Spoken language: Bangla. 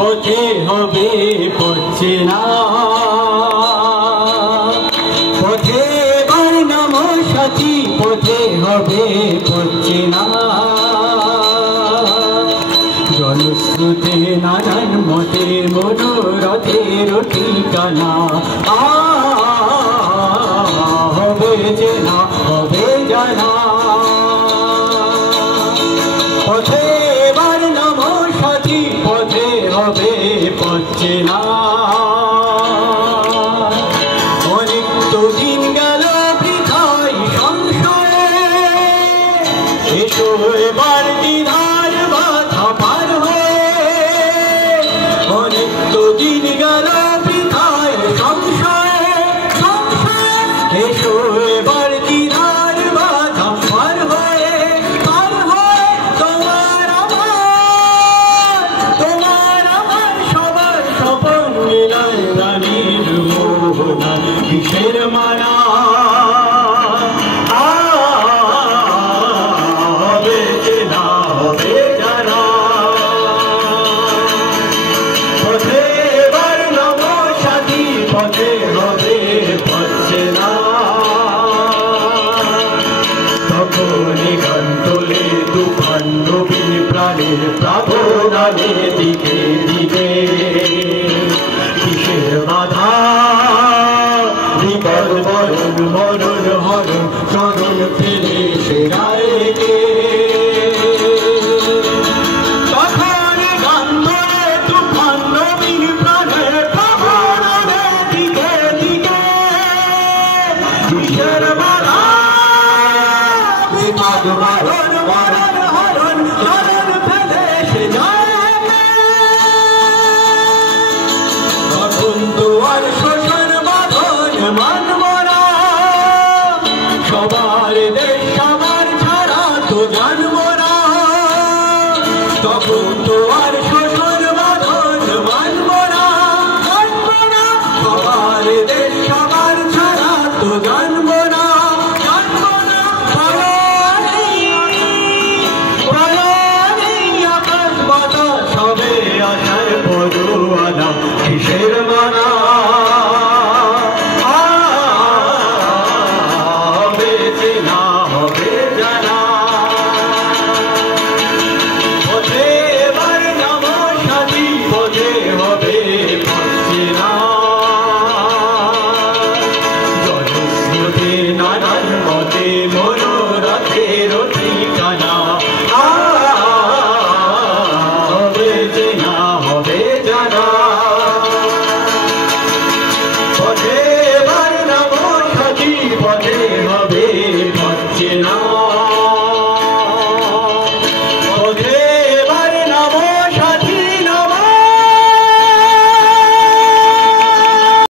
পথে হবে পড়ছে না পথে বার নাম সাথী পথে হবে পড়ছে না জলস্রোতে নানান মতে মনোরথের ঠিকানা হবে যে না হবে জানা পথে বার নাম সাথী পথে হবে পড়ছে না অনেক তো দিন গেল বৃথায় সংশয়ে এসো এবার দ্বিধার বাধা পার হয়ে অনেক তো দিন গেল বৃথায় সংশয়ে এসো এবার দ্বিধার বাধা পার হয়ে তোমার আমার সবার স্বপন মিলায় রানীর মোহনা কিসের মানা হবে না হবে জানা পথে এবার নব সাথী পথে হবে পড়ছে না তখনই গান তোলে তুফান নবীন প্রাণের প্রাবণানে দিকে দিকে কিসের বাধা বিপদ বরণ মরণ হরণ চরণ ফেলে সেরায় গে তখন গান তোলে তুফান নবীন প্রাণের প্রাবণানে দিকে দিকে কিসের বাধা বিপদ বরণ মরণ হরণ চরণ ফেলে সে যায় তখন তো আর শোষণ বাঁধন মানব না সবার দেশ সবার ছাড়া তো জানব না তখন তো আর শোষণ বাঁধন মানব না সবার দেশ সবার ছাড়া তো জানব না আকাশ বাতাস হবে আশার পড়ুয়ানা কিসের মানা হবে চেনা হবে জানা পথে এবার নাম সাথী পথে হবে পড়ছে না জলস্রোতে নানান মতে মনোরথের ঠিকানা হবে চেনা হবে জানা পথে এবার নাম সাথী পথে